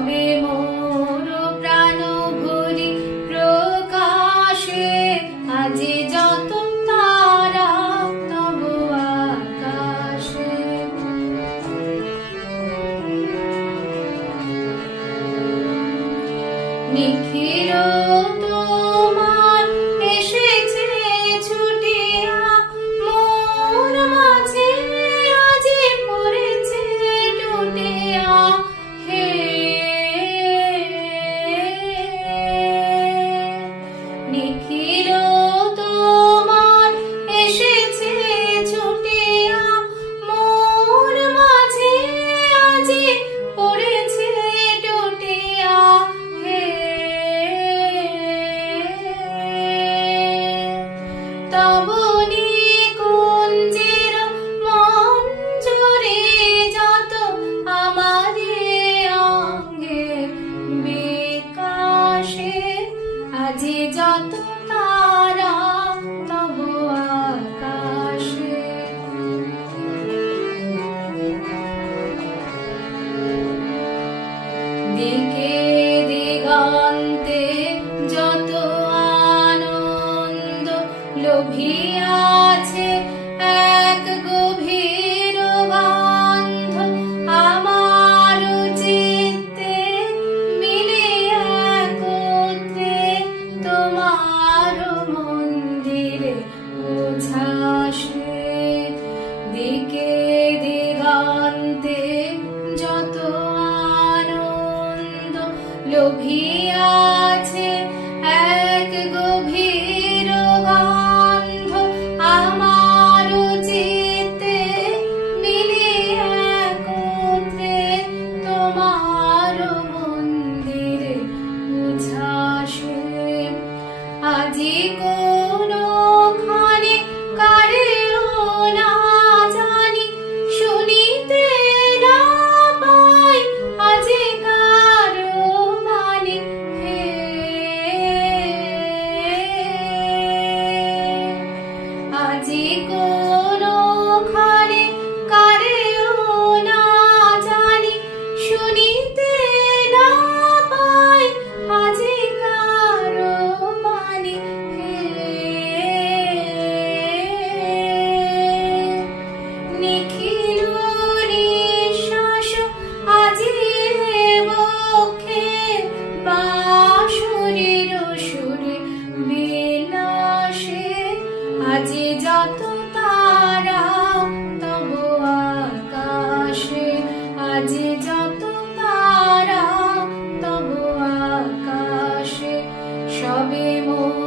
সবে মোর প্রাণ ভরি প্রকাশে, আজি যত তারা তব আকাশে। নিখিল তোমার এসেছে ছুটিয়া, মোর মাঝে আজি পড়েছে টুটিয়া। হে নিখিল তোমার এসেছে ছুটিয়া, মোর মাঝে আজি পড়েছে টুটিয়া। হে তব নিকুঞ্জের মঞ্জরি যত আমারে অঙ্গে বিকাশে, আজি যত তারা তব আকাশে। দিকে দিগন্তে যত আনন্দ লোভিয়াছে এক গভীর গন্ধ, আমার চিত্তে মিলে একত্রে তোমার মন্দিরে উচ্ছ্বাসে। দিকে দিগন্তে যত আনন্দ লোভিয়াছে এক গভীর গন্ধ, আমার চিত্তে মিলে একত্রে তোমার মন্দিরে উচ্ছ্বাসে। আজি কোনখানে কারেও না জানি, শুনিতে না পাই আজি কারো বাণী। হে আজি কোনখানে কারেও না জানি, শুনিতে না পাই আজি কারো বাণী। হে নিখিল নিঃশ্বাস আজি বক্ষে, বাঁশরীর সুরে বিলাসে, আজি যত তারা তব আকাশে। আজি যত তারা তব আকাশে। সবে মোর